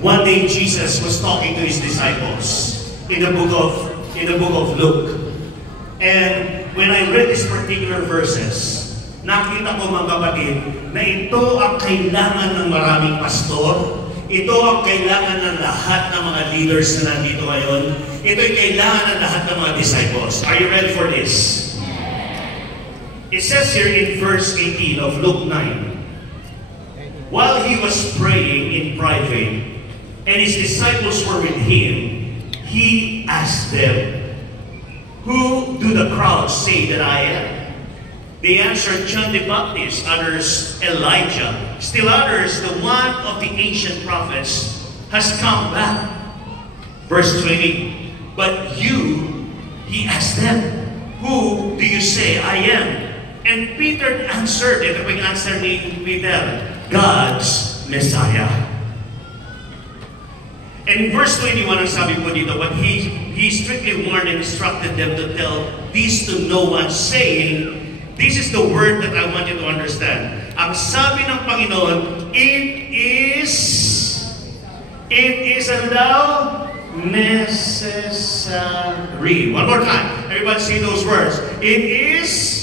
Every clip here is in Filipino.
One day Jesus was talking to his disciples in the book of Luke. And when I read these particular verses, nakita ko mga kapatid na ito ang kailangan ng maraming pastor. Ito ang kailangan ng lahat ng mga leaders na nandito ngayon. Ito ang kailangan ng lahat ng mga disciples. Are you ready for this? It says here in verse 18 of Luke 9, while he was praying in private, and his disciples were with him, he asked them, "Who do the crowds say that I am?" They answered, "John the Baptist," others, "Elijah," still others, "the one of the ancient prophets has come back." Verse 20, "But you," he asked them, "who do you say I am?" And Peter answered, ito po yung answer ni Peter, "God's Messiah." And in verse 21, ang sabi po dito, "But he strictly warned and instructed them to tell this to no one, saying," this is the word that I want you to understand. Ang sabi ng Panginoon, it is ano daw? Necessary. One more time. Everybody say those words. It is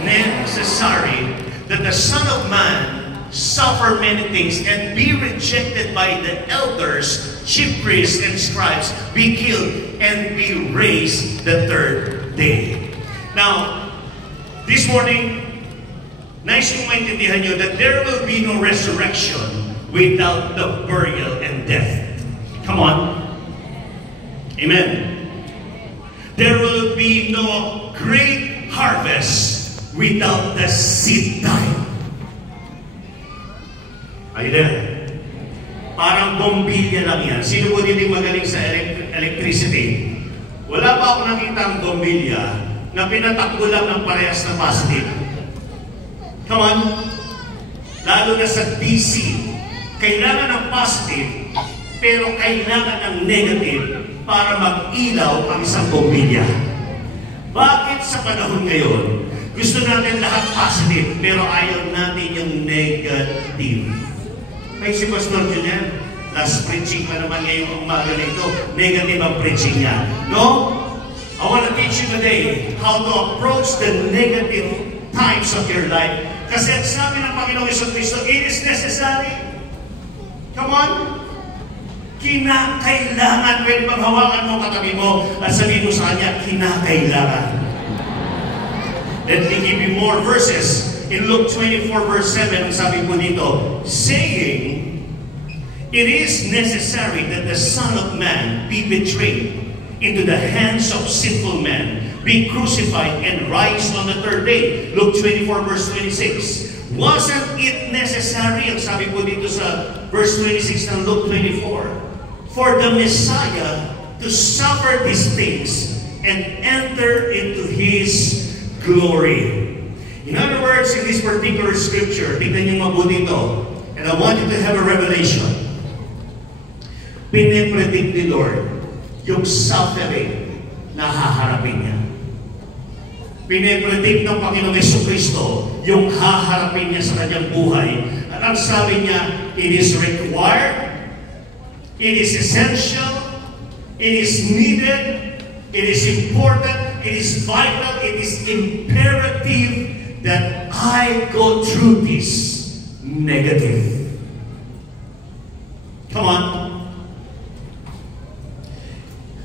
necessary that the Son of Man suffer many things and be rejected by the elders, chief priests, and scribes, be killed, and be raised the third day. Now, this morning, nice kong maintindihan nyo that there will be no resurrection without the burial and death. Come on. Amen. There will be no great harvest without the seed time. Are you there? Parang bombilya lang yan. Sino po dito magaling sa electricity? Wala pa ako nakita ang bombilya na pinatakbo lang ng parehas na positive. Come on. Lalo na sa DC, kailangan ng positive, pero kailangan ng negative para mag-ilaw ang isang bombilya. Bakit sa panahon ngayon, gusto natin lahat positive, pero ayaw natin yung negative? May si Pastor Julian, last preaching pa naman ngayong umaga na ito, negative ang preaching niya. No? I want to teach you today how to approach the negative times of your life. Kasi ang sabi ng Panginoong Jesucristo, it is necessary. Come on. Kinakailangan. Pwede bang hawakan mo katabi mo at sabihin mo sa kanya, kinakailangan. Let me give you more verses. In Luke 24 verse 7, ang sabi po dito, saying, it is necessary that the Son of Man be betrayed into the hands of sinful men, be crucified, and rise on the third day. Luke 24 verse 26. Wasn't it necessary, ang sabi po dito sa verse 26 ng Luke 24, for the Messiah to suffer these things and enter into His glory? In other words, in this particular scripture, tignan niyo mabuti ito, and I want you to have a revelation. Pinipredict ni Lord yung suffering na haharapin niya. Pinipredict ng Panginoong Jesucristo yung haharapin niya sa kanyang buhay. At ang sabi niya, it is required, it is essential, it is needed, it is important, it is vital, it is imperative that I go through this negative. Come on.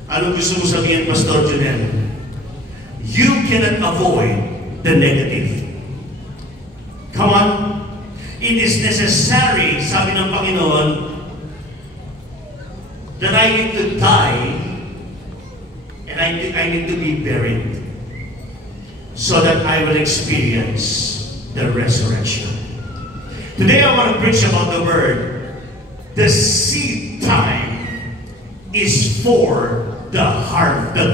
Ano gusto mo sabihin, Pastor Julian? You cannot avoid the negative. Come on. It is necessary, sabi ng Panginoon, that I need to die and I need to be buried so that I will experience the resurrection. Today I want to preach about the word. The seed time is for the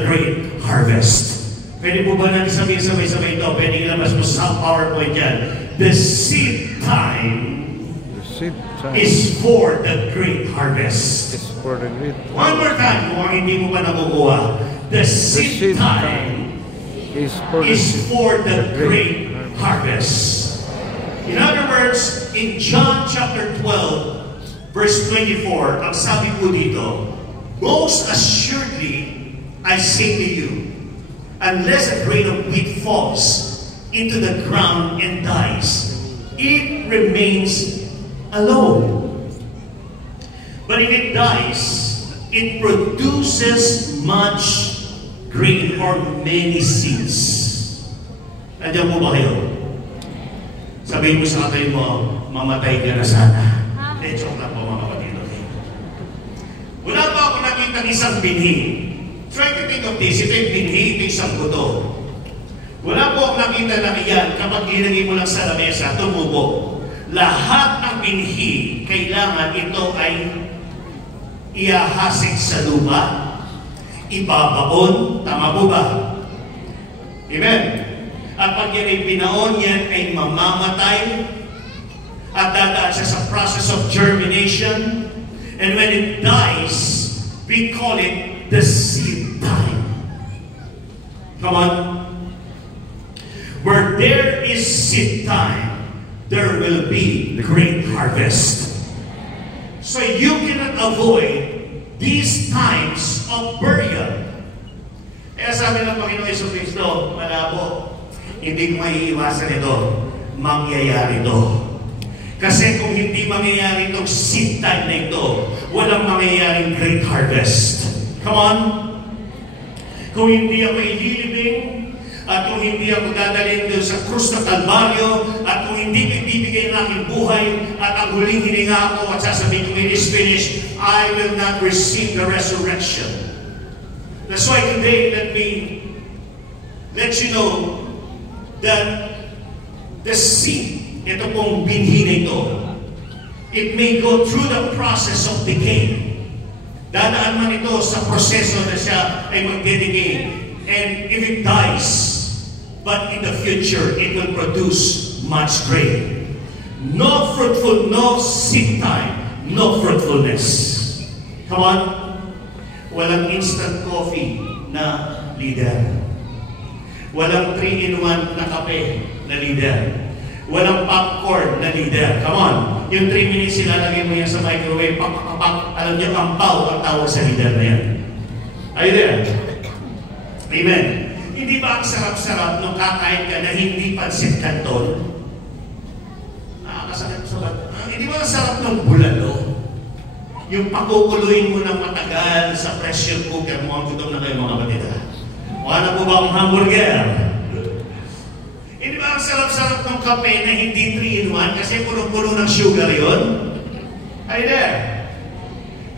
great harvest. Pwede po ba natin sabihin sabay-sabay ito? Pwede ilabas mo sa PowerPoint yan. The seed time is for the great harvest. One more time, kung hindi mo pa nakukuha. The seed time is for the great harvest. In other words, in John chapter 12, verse 24, ang sabi po dito, most assuredly, I say to you, unless a grain of wheat falls into the ground and dies, it remains alone. But if it dies, it produces much grain or many seeds. Nandiyan po ba kayo? Sabihin mo sa katay mo, mamatay ka na sana. Joke lang po mga kapatid. Wala pa ako nakita ng isang binhi. Try to think of this, ito yung binhi, ito yung isang buto. Wala po akong nakita na iyan kapag ginagay mo lang sa lamesa, tumubo. Lahat ng binhi, kailangan ito ay iahasik sa lupa, ibabaon, tama po ba? Amen? At pag yan ay binaon, yan ay mamamatay at dadaan siya sa process of germination. And when it dies, we call it the seed time. Come on. Where there is seed time, there will be great harvest. So you cannot avoid these times of burial. Kaya sabi ng Panginoon Yesu Cristo, malabo, hindi ko maiiwasan ito, mangyayari ito. Kasi kung hindi mangyayari itong seed time na ito, walang mangyayaring great harvest. Come on! Kung hindi ako ililibing, at kung hindi ako dadalhin doon sa krus ng Kalbaryo, at kung hindi ko ibibigay ang aking buhay, at ang huling hininga ako at sasabihin ko, it is finished, I will not receive the resurrection. That's why today, let me let you know that the seed, ito pong binhi na ito, it may go through the process of decay. Dadaan man ito sa proseso na siya ay magdedecay. And if it dies, but in the future, it will produce much grain. No fruitful, no seed time, no fruitfulness. Come on. Walang instant coffee na leader. Walang 3-in-1 na kape na leader. Walang popcorn na leader. Come on. Yung 3 minutes ilalagay mo yan sa microwave, pak. Alam niyo, ampaw ang tawag sa leader na yan. Are you there? Amen. Hindi ba ang sarap-sarap nung kakain ka na hindi pansit canton? Nakakasakit sa ba't? Hindi ba ang sarap ng bulalo? Yung pakukuluin mo ng matagal sa pressure cooker mo, ang gutom na kayo mga kapatid. Wala po ba ang hamburger? Hindi ba ang sarap-sarap ng kape na hindi 3-in-1 kasi puno-puno ng sugar yon? Ay there.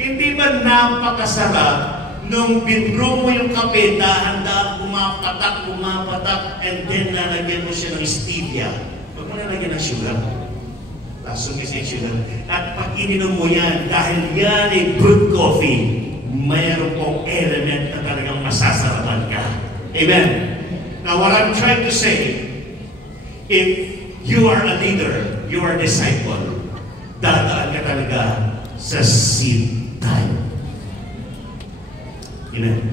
Hindi ba napakasarap nung binro mo yung kape, dahan-dahan pumapatak, and then lalagyan mo siya ng stevia. Huwag mo lalagyan ng sugar. Sumis yung sugar. At pag ininom mo yan, dahil yan ay brewed coffee, mayroon pong element na talagang masasarapan ka. Amen? Now, what I'm trying to say, if you are a leader, you are a disciple, dadaan ka talaga sa seed time. Amen?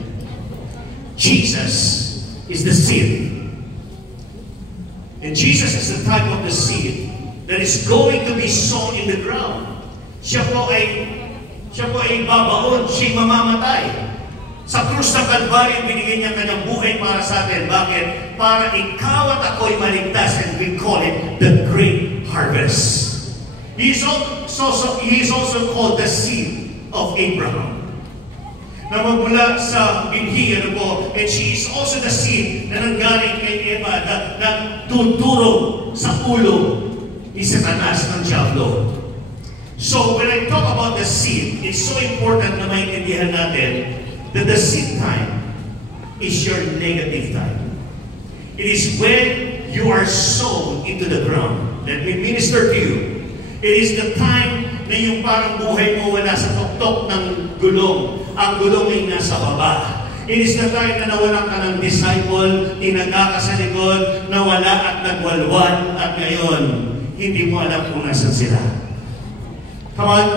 Jesus is the seed. And Jesus is the type of the seed that is going to be sown in the ground. Siya po ay babaon, siya'y mamamatay. Sa krus ng Kalbaryo, binigay niya kanyang buhay para sa atin. Bakit? Para ikaw at ako'y maligtas, and we call it the great harvest. He is also called the seed of Abraham. Na magmula sa binhi, and she is also the seed na nanggaling kay Eva, na tuturo sa ulo ni Satanas ng Diablo. So, when I talk about the seed, it's so important na maintindihan natin that the seed time is your negative time. It is when you are sown into the ground. Let me minister to you. It is the time na yung parang buhay mo wala sa tuktok ng gulong. Ang gulong ay nasa baba. It is the time na nawalan ka ng disciple, tinaga ka sa likod, nawala at nagwalwan, at ngayon, hindi mo alam kung nasan sila. Come on.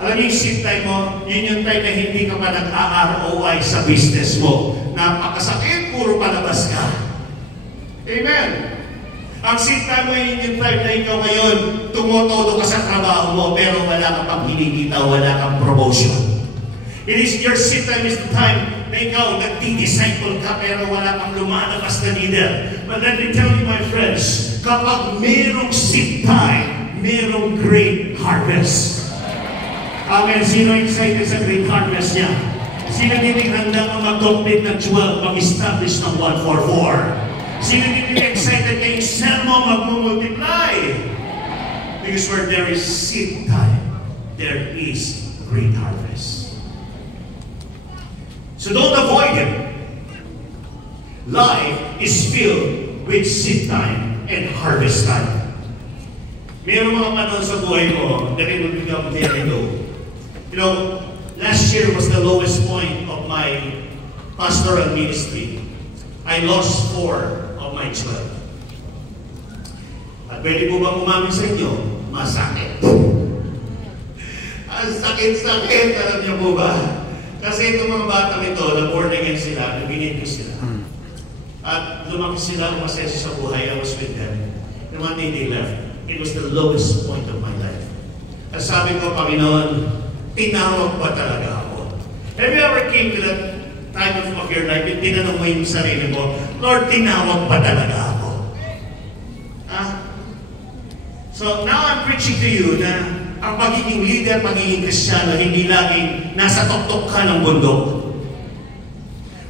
Alam niyo yung seed time mo, yun yung time na hindi ka pa nag-ROI sa business mo. Napakasakit, puro palabas ka. Amen. Ang seed time mo yung time na ikaw ngayon, tumotodo ka sa trabaho mo, pero wala kang pang kinikita, wala kang promotion. It is your seed time is the time na ikaw nagdi-disciple ka, pero wala kang lumalabas na leader. But let me tell you, my friends, kapag merong seed time, merong great harvest. Amen. Sino excited sa great harvest niya? Sino hindi handa ka mag-complete ng 12, mag-establish ng 144? Sino hindi excited na yung cell mo mag-multiply? Because where there is seed time, there is great harvest. So don't avoid it. Life is filled with seed time and harvest time. Mayroong mga panahon sa buhay mo that it will become very low. You know, last year was the lowest point of my pastoral ministry. I lost 4 of my 12. At pwede po bang umamin sa inyo? Masakit. Ang sakit-sakit, alam niyo po ba? Kasi itong mga batang ito, na-born again sila, nabinid ko sila. At lumaki sila, umasenso sa buhay, I was with them. And one day they left. It was the lowest point of my life. At sabi ko, Panginoon, tinawag pa talaga ako. Have you ever came to that time of your life, yung tinanong mo yung sarili mo, Lord, tinawag pa talaga ako. So now I'm preaching to you na ang pagiging leader, pagiging Kristiyano, hindi laging nasa tuktok ka ng bundok.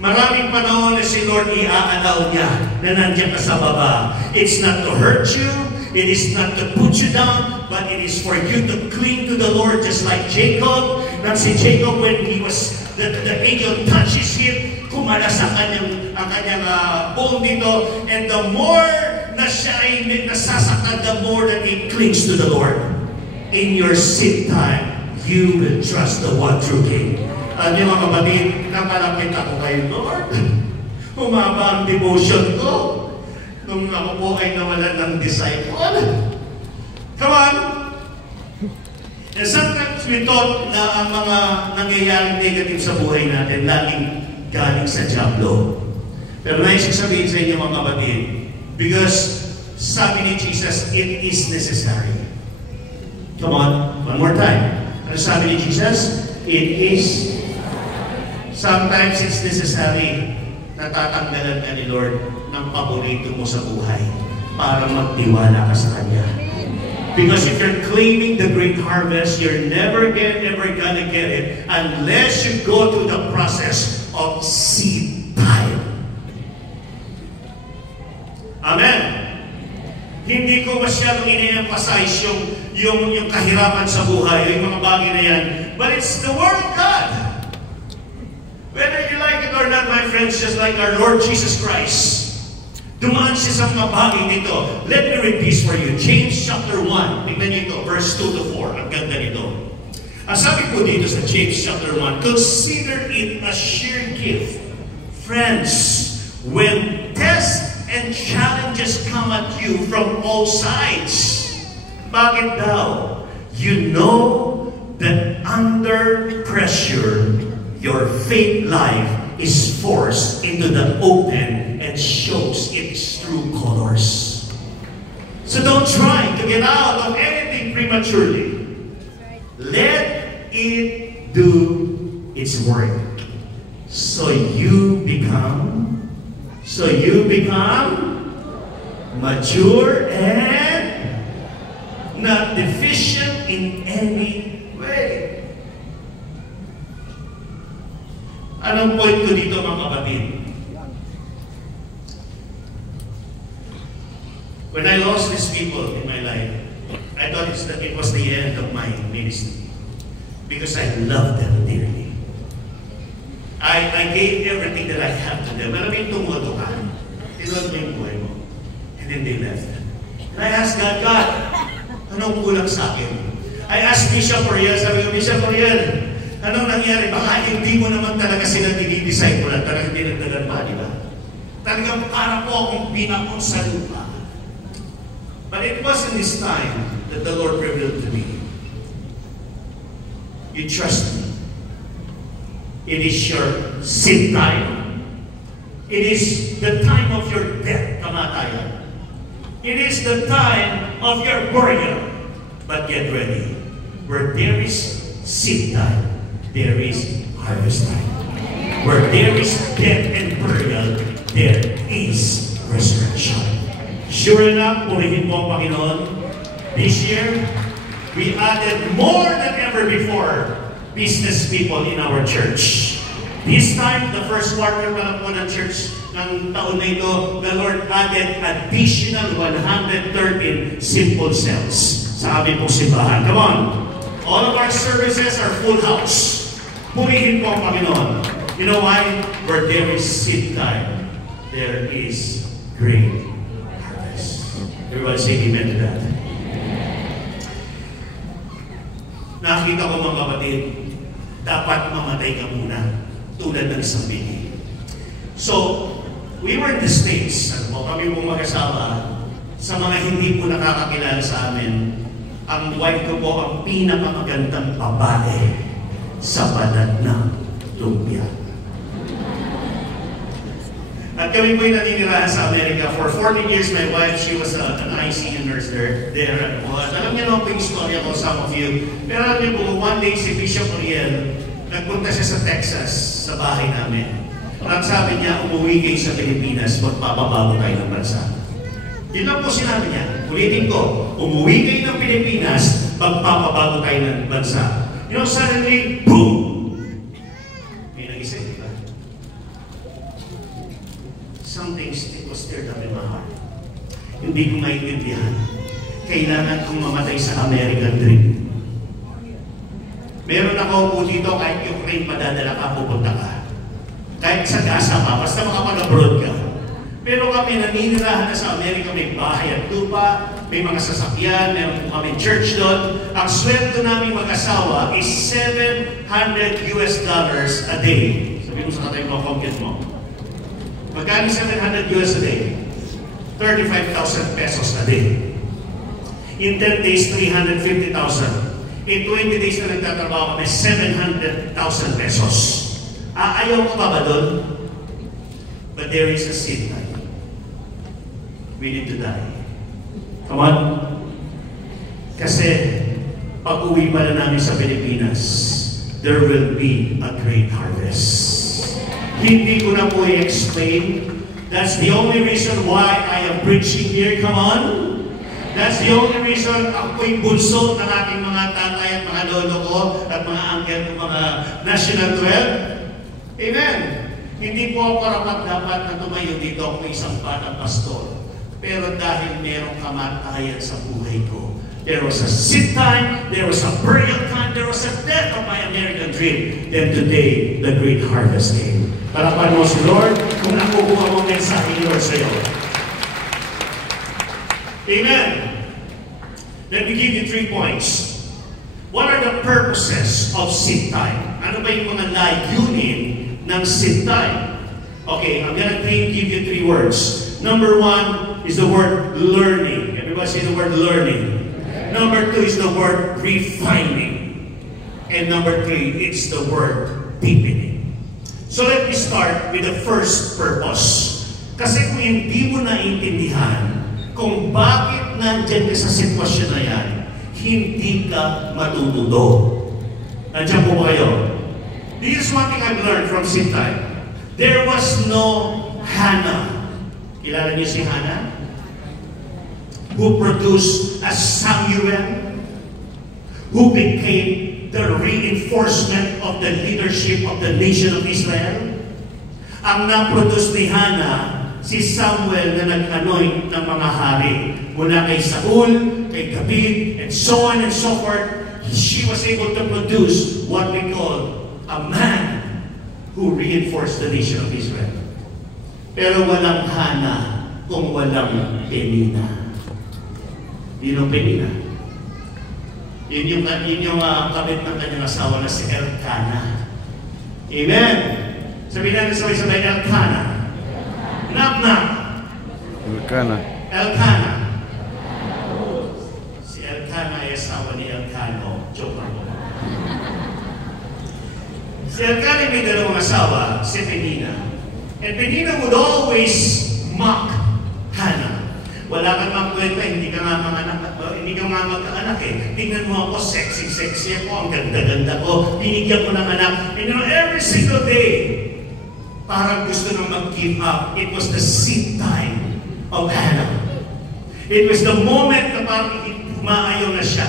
Maraming panahon na si Lord i-aalaw niya na nandiyan ka sa baba. It's not to hurt you, it is not to put you down, but it is for you to cling to the Lord just like Jacob. Not si Jacob when he was, the angel touches him, kumala sa ang kanyang bone dito, and the more na siya ay nasasaktan, the more that he clings to the Lord. In your seed time, you will trust the one true King. Alam niyo mga kapatid, nakalapit ako kay Lord. Humaba ang devotion ko nung ako po ay nawalan ng disciple. Come on! And sometimes we thought na ang mga nangyayaring negative sa buhay natin laging galing sa diablo. Pero naisip sabihin sa inyo mga kapatid, because sabi ni Jesus, it is necessary. Come on, one more time. Ano sabi ni Jesus? It is. Sometimes it's necessary na tatanggalan ka ni Lord ng paborito mo sa buhay para magtiwala ka sa Kanya. Because if you're claiming the great harvest, you're never ever gonna get it unless you go through the process of seed time. Amen. Hindi ko masyadong ini-emphasize yung kahirapan sa buhay, yung mga bagay na yan. But it's the Word of God. Whether you like it or not, my friends, just like our Lord Jesus Christ, dumaan siya sa mga bagay nito. Let me read this for you. James chapter 1. Tingnan niyo ito, verse 2 to 4. Ang ganda nito. Ang sabi po dito sa James chapter 1, consider it a sheer gift, friends, when tests and challenges come at you from all sides. Bakit daw? You know that under pressure, your faith life is forced into the open and shows its true colors. So don't try to get out of anything prematurely. Let it do its work. So you become mature and not deficient in any way. Anong point ko dito mga kapatid? When I lost these people in my life, I thought it was the end of my ministry because I loved them dearly. I gave everything that I have to them. Alam mo yung tumuto ka, tinulad mo yung buhay mo. And then they left. And I asked God, anong kulang sa akin? I asked Bishop Oriel, sabi ko, Bishop Oriel, anong nangyari? Baka hindi mo naman talaga sila dinidisciple at talagang dinagdagan pa, di ba? Talagang para po akong pinakon sa lupa. But it wasn't this time that the Lord revealed to me. You trust me. It is your sin time. It is the time of your death, kamatayan. It is the time of your burial. But get ready. Where there is seed time, there is harvest time. Where there is death and burial, there is resurrection. Sure enough, purihin mo ang Panginoon. This year, we added more than ever before business people in our church. This time, the first quarter pa lang po ng church ng taon na ito, the Lord added additional 113 simple cells sa aming pong simbahan. Come on! All of our services are full house. Purihin po ang Panginoon. You know why? Where there is seed time, there is great harvest. Everybody say amen to that. Nakita ko mga kapatid, dapat mamatay ka muna tulad ng isang bini. So, we were in the States. Kami pong mag-asawa, sa mga hindi po nakakakilala sa amin, ang wife ko po ang pinakamagandang babae sa balat ng lumpia. At kami po'y naninirahan sa Amerika. For 14 years, my wife, she was an ICU nurse there. Alam niyo naman po yung story ko, some of you. Pero alam niyo po, one day si Bishop Uriel, nagpunta siya sa Texas, sa bahay namin. At sabi niya, umuwi kayo sa Pilipinas, magpapabago tayo ng bansa. Yun lang po sinabi niya. Ulitin ko, umuwi kayo ng Pilipinas, magpapabago tayo ng bansa. You know, suddenly, boom! May nag-isip, di ba? Something was stirred up in my heart. Hindi ko maintindihan. Kailangan kong mamatay sa American dream. Meron ako po dito, kahit Ukraine padadala ka, pupunta ka. Kahit sa Gaza pa, basta makapag-abroad ka. Pero kami naninirahan na sa Amerika, may bahay at lupa, may mga sasakyan, meron po kami church doon. Ang sweldo namin mag-asawa is $700 a day. Sabi mo sa katay mo, compute mo. Magkano $700 a day? 35,000 pesos a day. In 10 days, 350,000. In 20 days na nagtatrabaho kami, 700,000 pesos. Ayaw ka ba doon? But there is a seed time. We need to die. Come on. Kasi pag uwi pala namin sa Pilipinas, there will be a great harvest. Hindi ko na po i-explain. That's the only reason why I am preaching here. Come on. That's the only reason ako'y bunso ng aking mga tatay at mga lolo ko at mga uncle ko, mga National 12. Amen. Hindi po ako karapat-dapat na tumayo dito ako isang batang pastor. Pero dahil merong kamatayan sa buhay ko, there was a seed time, there was a burial time, there was a death of my American dream. Then today, the great harvest came. Palapan mo si Lord kung nakukuha mo mensahe ni Lord sa iyo. Amen. Let me give you 3 points. What are the purposes of seed time? Ano ba yung mga layunin ng seed time? Okay, I'm gonna give you 3 words. Number 1 is the word learning. Everybody say the word learning. Number 2 is the word refining. And number 3, it's the word deepening. So let me start with the first purpose. Kasi kung hindi mo naintindihan kung bakit nandyan ka sa sitwasyon na yan, hindi ka matututo. Nandiyan po ba kayo? This is one thing I've learned from seed time. There was no Hannah. Kilala niyo si Hannah? Who produced a Samuel, who became the reinforcement of the leadership of the nation of Israel. Ang na-produce ni Hannah, si Samuel na nag-anoint ng mga hari. Mula kay Saul, kay David, and so on and so forth, she was able to produce what we call a man who reinforced the nation of Israel. Pero walang Hannah kung walang Penina. Yun yung Penina. Yun yung kabit ng kanyang asawa na si Elkanah. Amen! Sabihin natin sabay-sabay, Elkanah. Knock-knock. Elkanah. Elkanah. Si Elkanah ay asawa ni Elkano. Joke lang. Si Elkanah may dalawang asawa, si Penina. And Penina would always mock Hannah. Wala kang magkwenta, hindi ka nga magkaanak eh. Tingnan mo ako, sexy ako, ang ganda-ganda ko, binigyan ko ng anak. And you know, every single day, parang gusto nang mag-give up. It was the seed time of Hannah. It was the moment na parang umaayaw na siya.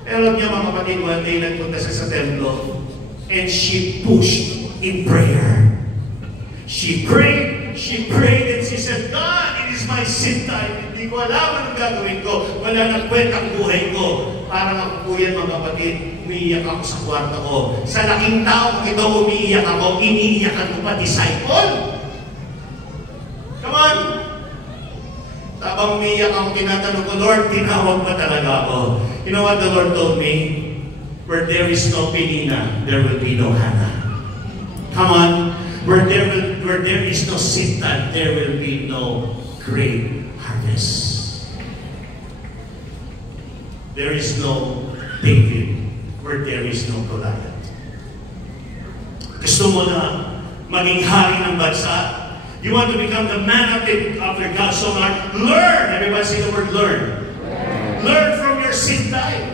Pero alam niya mga kapatid, one day nagpunta siya sa templo and she pushed in prayer. She prayed, and she said, God, it is my sin time. Hindi ko alam anong gagawin ko. Wala nang kwentang buhay ko. Parang ako po yan mga kapatid, umiiyak ako sa kwarto ko. Sa laking tao ito umiiyak ako, iniiyakan ko pa disciple. Come on! Habang umiiyak ako, tinatanong ko, Lord, tinawag ba talaga ako? You know what the Lord told me? Where there is no Penina, there will be no Hannah. Come on. Where there is no seed time, there will be no great harvest. There is no David where there is no Goliath. Gusto mo na maging hari ng bansa? You want to become the man after God's own heart? Learn! Everybody say the word learn. Learn from your seed time.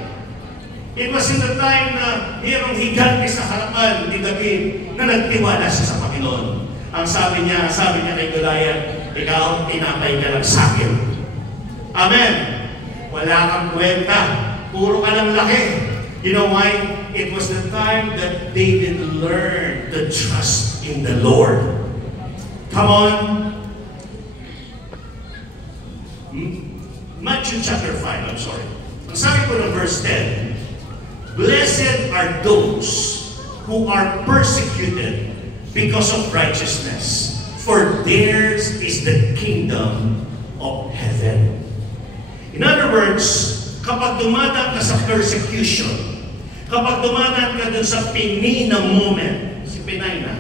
It was in the time na mayroong higante sa harapan ni David na nagtiwala siya sa Panginoon. Ang sabi niya kay Goliath, ikaw, tinapay ka lang sa akin. Amen. Wala kang kwenta. Puro ka lang laki. You know why? It was the time that David learned to trust in the Lord. Come on. Matthew chapter 5, I'm sorry. Ang sabi ko ng verse 10, Blessed are those who are persecuted because of righteousness, for theirs is the kingdom of heaven. In other words, kapag dumadaan ka sa persecution, kapag dumadaan ka dun sa Penina moment, si Penina,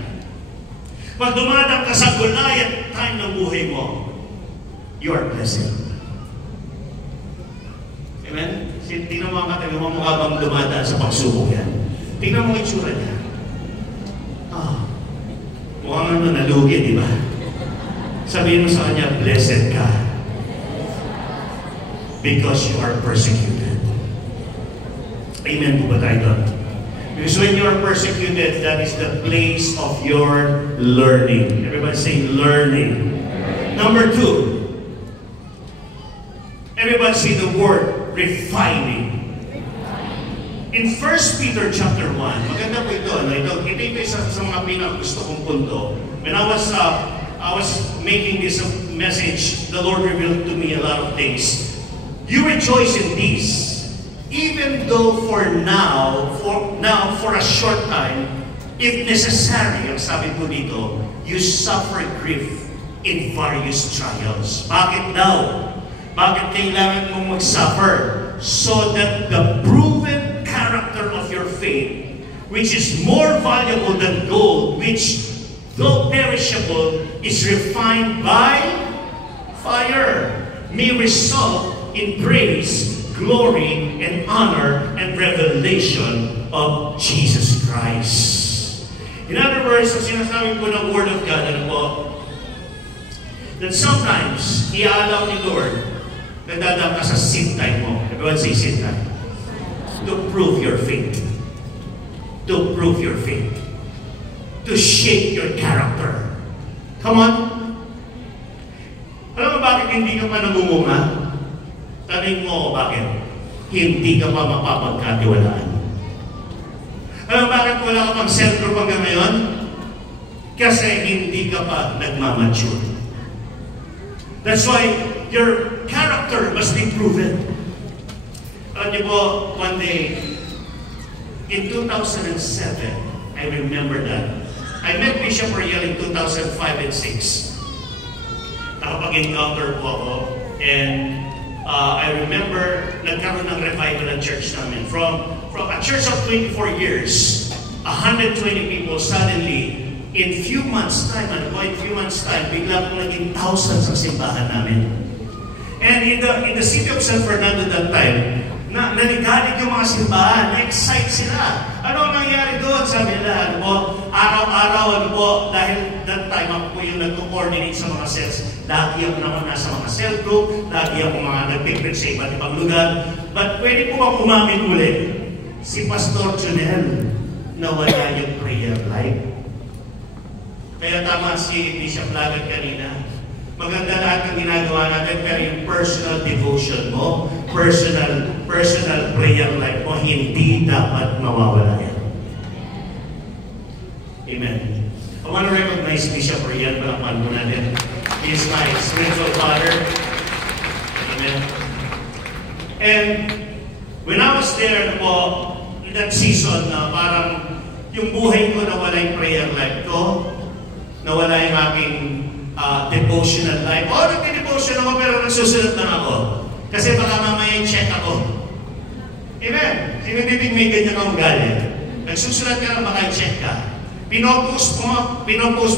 pag dumadaan ka sa Goliath time ng buhay mo, you are blessed. Amen? Tingnan mo ang katabi mo mukha bang dumadaan sa pagsubok yan. Tingnan mo ang itsura niya. Mukhang nalugi, di ba? Sabihin mo sa kanya, blessed ka. Because you are persecuted. Amen po ba tayo doon? Because when you are persecuted, that is the place of your learning. Everybody say learning. Number 2. Everybody say the word refining. In 1 Peter chapter 1, maganda po ito. Ito isa sa mga pinakagusto kong punto. When I was making this message, the Lord revealed to me a lot of things. You rejoice in this, even though for a short time, if necessary, ang sabi ko dito, you suffer grief in various trials. Bakit daw? Bakit kailangan mong mag-suffer? So that the proven character of your faith, which is more valuable than gold, which, though perishable, is refined by fire, may result in praise, glory, and honor, and revelation of Jesus Christ. In other words, ang sinasabi ko ng Word of God, ano po? That sometimes, i-allow ni Lord na dadaan ka sa seed time mo. Everyone say seed time. To prove your faith. To prove your faith. To shape your character. Come on. Alam mo bakit hindi ka pa namumunga? Tanong mo ako bakit? Hindi ka pa mapapagkatiwalaan. Alam mo bakit wala ka pang self-group hanggang ngayon? Kasi hindi ka pa nagmamature. That's why your character must be proven. Alam niyo po, one day, in 2007, I remember that. I met Bishop Ariel in 2005 and 6. Nakapag-encounter po ako. And I remember, nagkaroon ng revival ng church namin. From a church of 24 years, 120 people suddenly, in few months' time, bigla pong naging thousands ang simbahan namin. And in the city of San Fernando that time, nanigalig yung mga simbahan, na-excite sila. Ano ang nangyari doon? Sabi nila, araw-araw, dahil that time ako po yung nag-coordinate sa mga sets, lagi ako naman nasa mga cell group, lagi ako mga nagpipit sa iba't ibang lugar. But pwede po bang umamin ulit, si Pastor Junel, nawala yung prayer life. Kaya tama si Bishop Lagat kanina. Maganda lahat ng ginagawa natin, pero yung personal devotion mo, personal prayer life mo, hindi dapat mawawala yan. Amen. I want to recognize Bishop Rian, palakpan mo natin. He is my spiritual father. Amen. And when I was there po, in that season na parang yung buhay ko nawala yung prayer life ko, nawala yung aking devotional life. Nagdi-devotion ako pero nagsusunod lang ako. Kasi baka mamaya check ako. Amen. Sino dito may ganyan akong galit? Nagsusunod ka lang baka check ka. Pinopost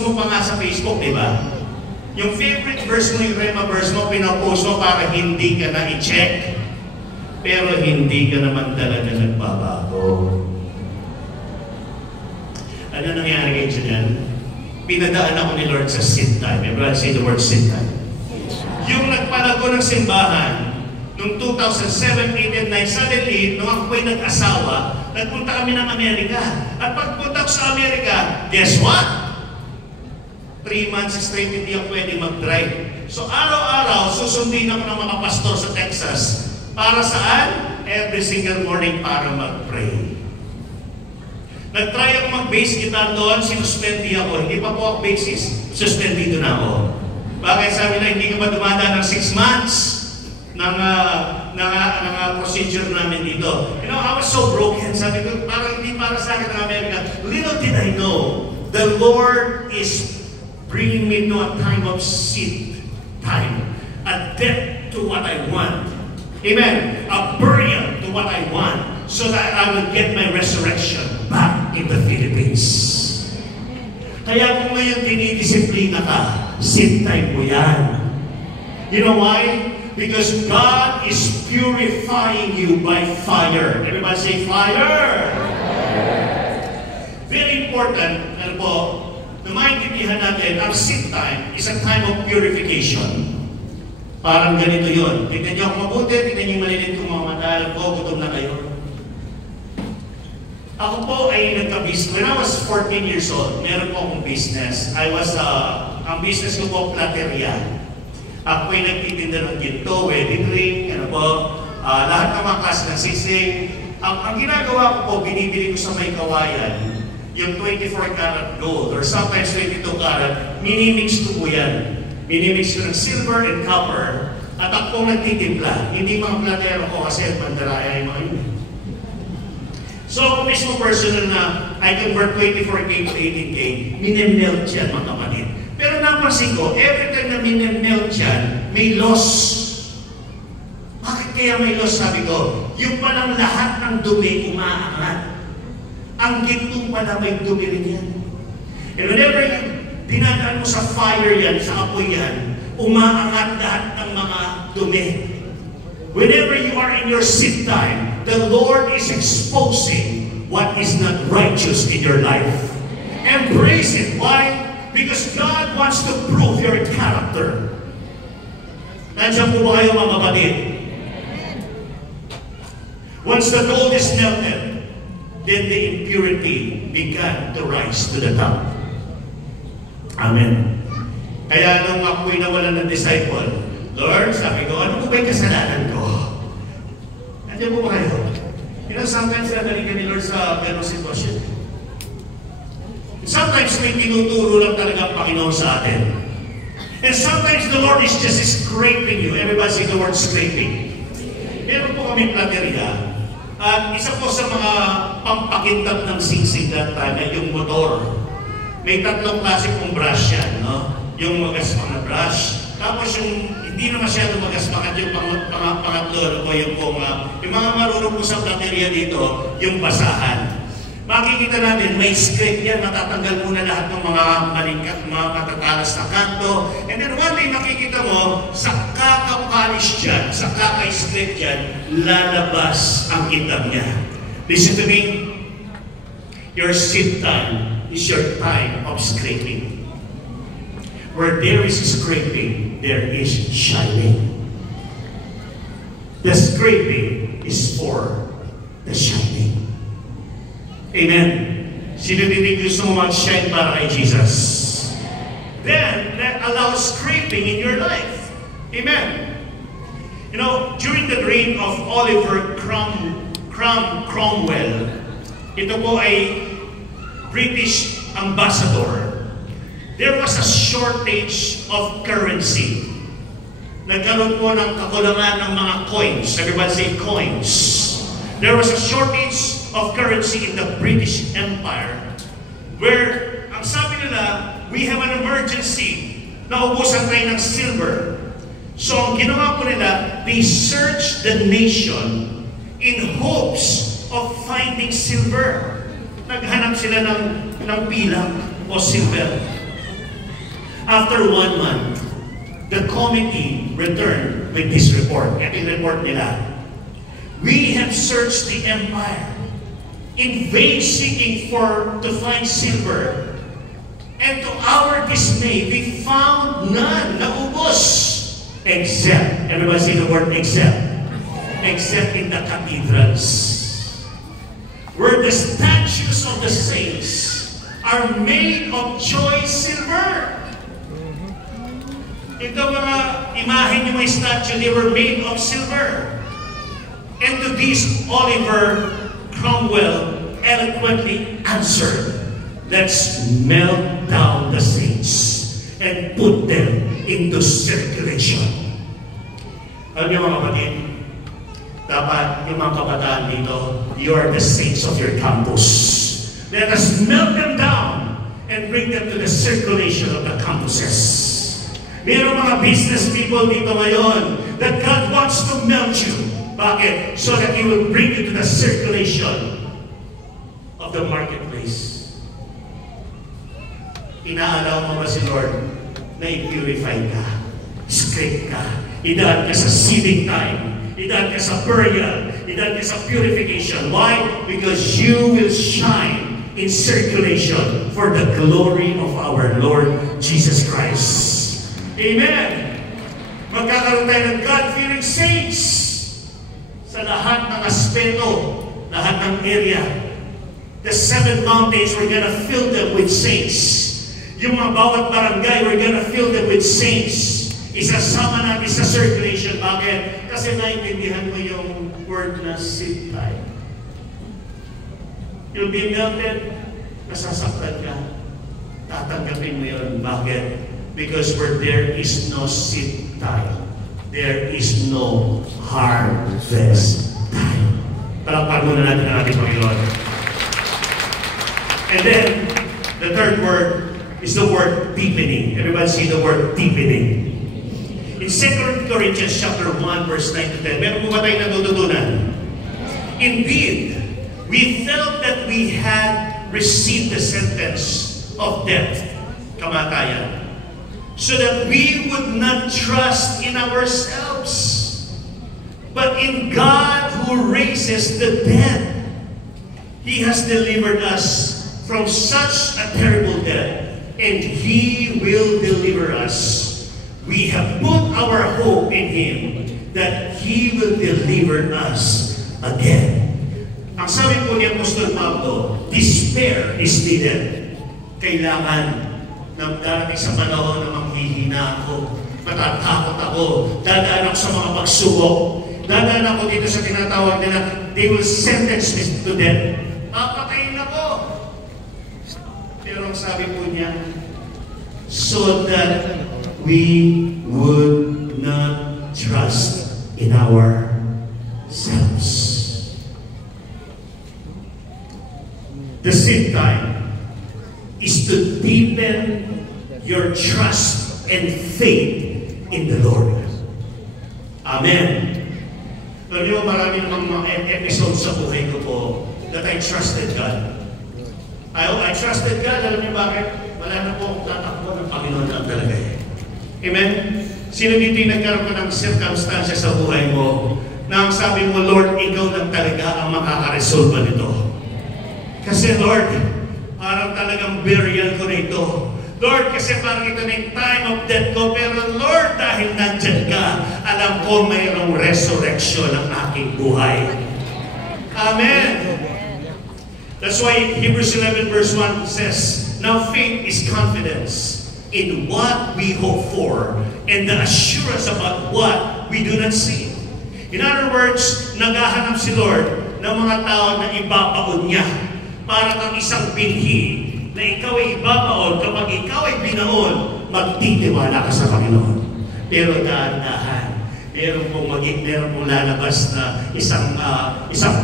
mo pa nga sa Facebook, di ba? Yung favorite verse mo, yung Rema verse mo, pinopost mo para hindi ka na i-check. Pero hindi ka naman talaga nagbabago. Ano nangyari kay Janelle? Pinadaan ako ni Lord sa sin time. Everyone say the word sin time. Yung nagpalago ng simbahan, noong 2007, 8, and 9, suddenly, nung ako po'y nag-asawa, nagpunta kami ng Amerika. At pagpunta ko sa Amerika, guess what? 3 months straight, hindi ako pwede mag-drive. So araw-araw, susundin ako ng mga pastor sa Texas. Para saan? Every single morning para mag-pray. Nag-try ako mag-bass guitar doon, sinuspendi ako. Hindi pa po ako bassist, suspendido na ako. Bakit sabi na hindi ka ba dumadaan ng 6 months ng procedure namin dito? You know, I was so broken. Sabi ko, parang hindi para sa akin ng Amerika. Little did I know, the Lord is bringing me to a time of sit time. A death to what I want. Amen. A burial to what I want. So that I will get my resurrection back in the Philippines. Kaya kung ngayon dinidisiplina ka, sit time mo yan. You know why? Because God is purifying you by fire. Everybody say fire! Very important, ano po, na maintindihan natin, ang sit time is a time of purification. Parang ganito yun. Tignan niyo ako mabuti, tignan niyo yung maliliit kong mga mata, alam ko, gutom na kayo. Ako po ay nagka-business. When I was 14 years old, meron po akong business. Ang business ko po, plateria. Ako ay nagtitinda ng ginto, wedding ring, ano po, lahat ng mga klase ng sisig. Ang ginagawa ko po, binibili ko sa may kawayan, yung 24 karat gold, or sometimes 22 karat, minimix ko po yan. Minimix ko ng silver and copper, at ako nagtitimpla. Hindi mga platero ko kasi pandaraya yung mga yun. So, ako mismo personal na I convert 24K to 18K, minemelt yan mga kapatid. Pero napansin ko, every time na minemelt yan, may loss. Bakit kaya may loss? Sabi ko, yung palang lahat ng dumi umaangat. Ang ginto pala may dumi rin yan. And whenever you dinadaan mo sa fire yan, sa apoy yan, umaangat lahat ng mga dumi. Whenever you are in your sit time, the Lord is exposing what is not righteous in your life. And praise Him. Why? Because God wants to prove your character. Nandiyan po ba kayo mga kapatid? Once the gold is melted, then the impurity began to rise to the top. Amen. Kaya nung ako'y nawalan ng disciple, Lord, sabi ko, ano po ba yung kasalanan ko? Nandiyan po ba kayo? You know, sometimes nagaling ka ni Lord sa ganong sitwasyon. Sometimes may tinuturo lang talaga ang Panginoon sa atin. And sometimes the Lord is just scraping you. Everybody say the word scraping. Meron po kami plateria. At isa po sa mga pampakintab ng singsing that time ay yung motor. May tatlong klase pong brush yan, no? Yung magasmak na brush. Tapos yung hindi na masyado magasmakan yung pangatlo o yung mga marunong po sa plateria dito, yung basahan. Makikita natin, may scrape yan, matatanggal muna lahat ng mga malingkat, mga matatalas na kanto. And then one day makikita mo, sa kaka-polish dyan, sa kaka-scrape dyan, lalabas ang kitab niya. Listen to me, your sit time is your time of scraping. Where there is scraping, there is shining. The scraping is for the shining. Amen. Sino din gusto mo mag-shine para kay Jesus? Then, that allows scraping in your life. Amen. You know, during the reign of Oliver Cromwell, ito po ay British ambassador, there was a shortage of currency. Nagkaroon po ng kakulangan ng mga coins. Everybody say coins. There was a shortage of currency in the British Empire where, ang sabi nila, we have an emergency. Naubusan tayo ng silver. So ang ginawa po nila, they searched the nation in hopes of finding silver. Naghanap sila ng bilang o silver. After 1 month, the committee returned with this report. At yung report nila, we have searched the empire in vain seeking to find silver. And to our dismay, we found none, naubos. Except, everybody say the word except in the cathedrals, where the statues of the saints are made of choice silver. Ito mga imahe yung mga statue, they were made of silver. And to this, Oliver Cromwell eloquently answered, let's melt down the saints and put them into circulation. Alam niyo mga kapatid, dapat yung mga kabataan dito, you are the saints of your campus. Let us melt them down and bring them to the circulation of the campuses. Mayroong mga business people dito ngayon that God wants to melt you. Bakit? So that He will bring you to the circulation of the marketplace. Inaalaw mo ba si Lord na i-purify ka, scrape ka, idaan ka sa seeding time, idaan ka sa burial, idaan ka sa purification. Why? Because you will shine in circulation for the glory of our Lord Jesus Christ. Amen! Magkakaroon tayo ng God-fearing saints sa lahat ng aspeto, lahat ng area. The 7 mountains, we're gonna fill them with saints. Yung mga bawat barangay, we're gonna fill them with saints. Isasama natin sa circulation. Bakit? Kasi naintindihan mo yung word na sitay. You'll be melted, nasasaktan ka. Tatanggapin mo yun. Bakit? Because where there is no sitay, there is no harvest time. Palakpan muna natin ang ating Panginoon. And then, the third word is the word deepening. Everybody see the word deepening. In 2 Corinthians chapter 1, verse 9 to 10, meron po ba tayong natututunan? Indeed, we felt that we had received the sentence of death, kamatayan, so that we would not trust in ourselves, but in God who raises the dead. He has delivered us from such a terrible death, and He will deliver us. We have put our hope in Him that He will deliver us again. Ang sabi po ni Apostol Pablo, despair is needed. Kailangan na darating sa panahon na manghihina ako, matatakot ako, dadaan ako sa mga pagsubok, dadaan ako dito sa tinatawag nila, they will sentence me to death. Papatayin ako. Pero ang sabi po niya, so that we would not trust in ourselves. The seed time is to deepen your trust and faith in the Lord. Amen. Alam niyo, marami namang mga episodes sa buhay ko po that I trusted God. I trusted God. Alam niyo bakit? Wala na po akong tatakbo ng Panginoon lang talaga eh. Amen? Sino dito yung nagkaroon ka ng circumstances sa buhay mo na ang sabi mo, Lord, ikaw lang talaga ang makakaresolve nito. Kasi Lord, parang talagang burial ko na ito. Lord, kasi parang ito na yung time of death ko, pero Lord, dahil nandyan ka, alam ko mayroong resurrection ang aking buhay. Amen. That's why Hebrews 11 verse 1 says, now faith is confidence in what we hope for and the assurance about what we do not see. In other words, naghahanap si Lord ng mga tao na ibabaon niya para kang isang binhi na ikaw ay ibabaon. Kapag ikaw ay binaon, magtitiwala ka sa Panginoon. Pero dahan-dahan, meron pong lalabas na isang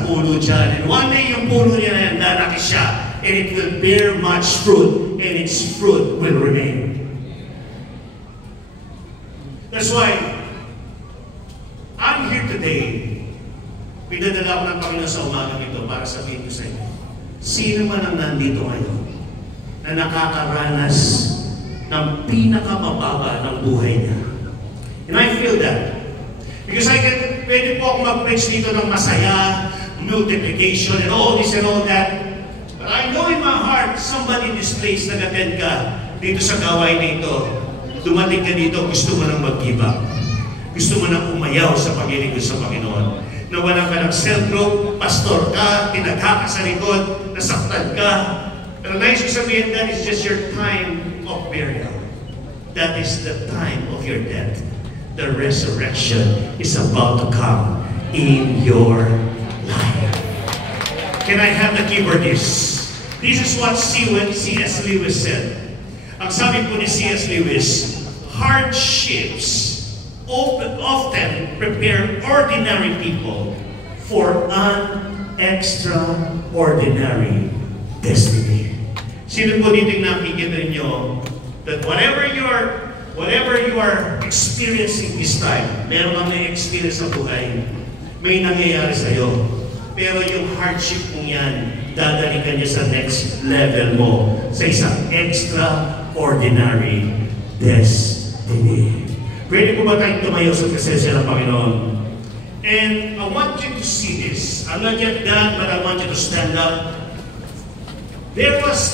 puno dyan. And one day yung puno niya na yan, lalaki siya, and it will bear much fruit, and its fruit will remain. That's why, I'm here today. Pinadala ko ng Panginoon sa umagang ito para sabihin ko sa inyo, sino man ang nandito ngayon na nakakaranas ng pinakamababa ng buhay niya. And I feel that. Because pwede po akong mag-preach dito ng masaya, multiplication, and all this and all that. But I know in my heart, somebody in this place, nag-attend ka dito sa gawain na ito. Dumating ka dito, gusto mo nang mag-give up. Gusto mo nang umayaw sa paglilingkod sa Panginoon. Nawalan ka ng cell group, pastor ka, tinagha ka sa likod, nasaktan ka. Pero nais ko sabihin, that is just your time of burial. That is the time of your death. The resurrection is about to come in your life. Can I have the keyboardist? This is what C.S. Lewis said. Ang sabi po ni C.S. Lewis, hardships often prepare ordinary people for an extraordinary destiny. Sino po dito nakikita niyo that whatever you are experiencing this time, meron kang may experience sa buhay, may nangyayari sa iyo. Pero yung hardship mong yan, dadalikan niya sa next level mo, sa isang extraordinary destiny. Pwede po ba tayong tumayo sa presensya ng Panginoon? And I want you to see this. I'm not yet done, but I want you to stand up. There was